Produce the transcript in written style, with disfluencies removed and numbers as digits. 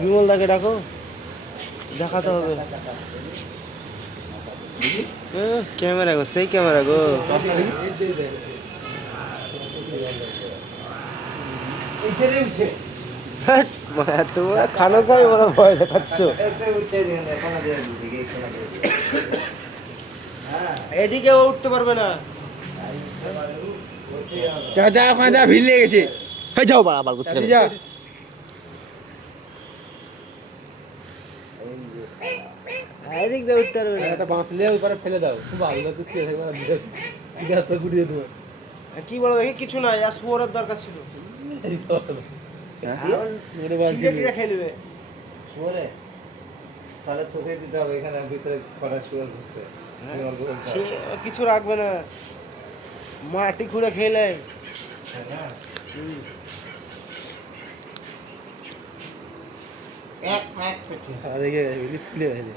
বিমল দাকে ডাকো, দেখাতে হবে। ক্যামেরা গো, সেই ক্যামেরা গো। তোমরা খানো খাই ওরা ভয় দেখাচ্ছ। এদিকে ও উঠতে পারবে না। যা যা ওখানে যা, ভিড় লেগে গেছে। যাও বা আবার করছে যা এদিক দিয়ে উঠতে পারবে না। একটা বাঁশ নিয়ে ওই পারে ফেলে দাও, খুব আলাদা তো কি বলো দেখি, কিছু নাই, আর শুয়োরের দরকার ছিল। চিড়ে খেয়ে নেবে। তাহলে তোকে দিতে হবে এখানে ভিতরে খরা শুয়ে বসতে। কিছু রাখবে না, মাটি খুঁড়ে খেলে। এক এক পেটে দেখে ফুলে গেছে।